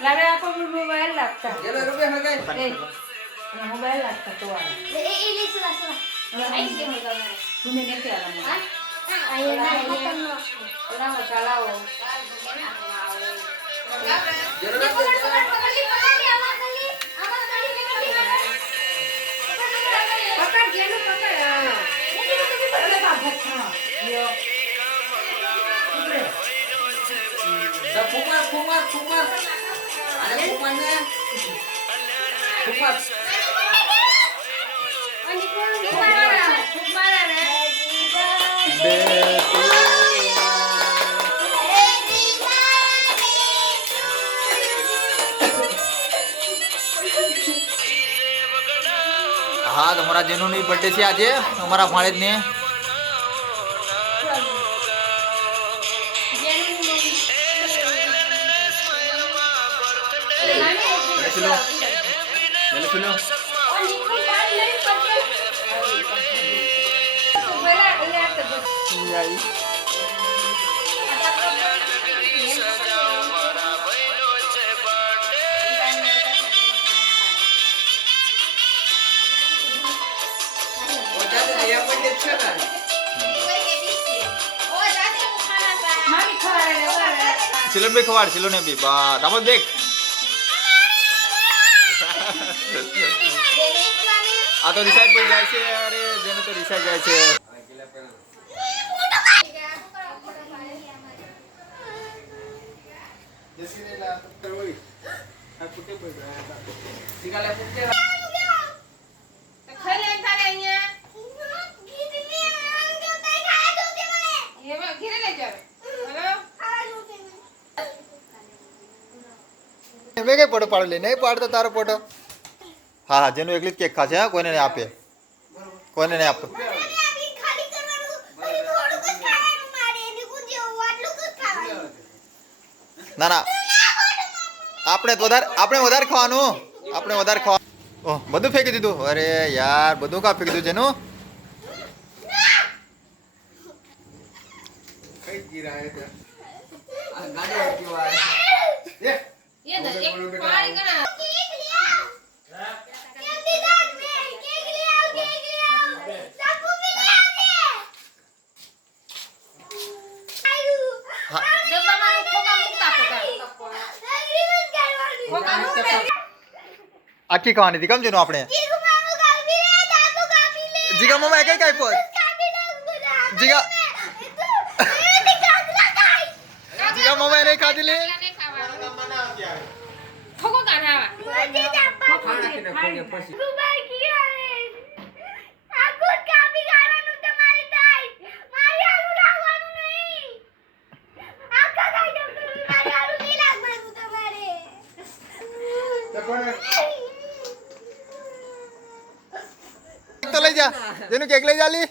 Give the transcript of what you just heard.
લાવે આપો મોબાઈલ લાગતા ચલો રૂપિયા હગાઈ મોબાઈલ લાગતા તો આ એ લે સુલા આઈ દે હોગા મારે તમે ને કે આલા હા આયે ના તમને ઓલા ચાલાવો Kumar. Ada kumannya. Kumar. हाँ तो हमारा जेनू नहीं बर्थडे से आज हमारा भाड़े ने सुनो सिलोन भी खवाड़ सिलोन भी बात अब देख आ तो रिसाइड पे जाए छे अरे जेने तो रिसाइड जाए छे जसीरेला ओय आ कुटे पड़ गया सिगाले पुटे तो खले तारे અહીંયા ગીતની આંગો તઈ ખાય દો કે મને એમાં ઘરે લઈ જાવ હેલો મેં કઈ ફોટો પાડ લે નહીં પાડતો તારો ફોટો હા હા જેનું એકલી કેક ખાશે હા કોઈને નહીં આપે કોઈને નહીં આપે ના ના આપણે વધારે ખાવાનું આપણે વધારે ખાવાનું ઓહ બધું ફેંકી દીધું અરે યાર બધું કા ફેંકી દીધું જેનું કઈ ગીરા હે તે આ ગાડી ક્યો આયા ये एक पानी का ना केक लिया जल्दी दाद में केक लिया सबको भी ले आओगे आयु डब्बा में खोका मुक्ता पका आखी कहानी थी कम जनो આપણે જીગા મમ્મા કઈ કઈ પોત જીગા જીગા મમ્મા નહીં ખાધી લે ખોકો કાઢાવા મુજે જાપા ખાના કે ખોગે પછી સુબાર કિયા રે આખો કાપી ગાવાનું તમારે થાય મારી આલુ લાવવાનું નહીં આખા ખાઈ દો મારી આલુ નહીં લાવવાનું તમારે તો લઈ જા જેનું કેક લઈ જા લી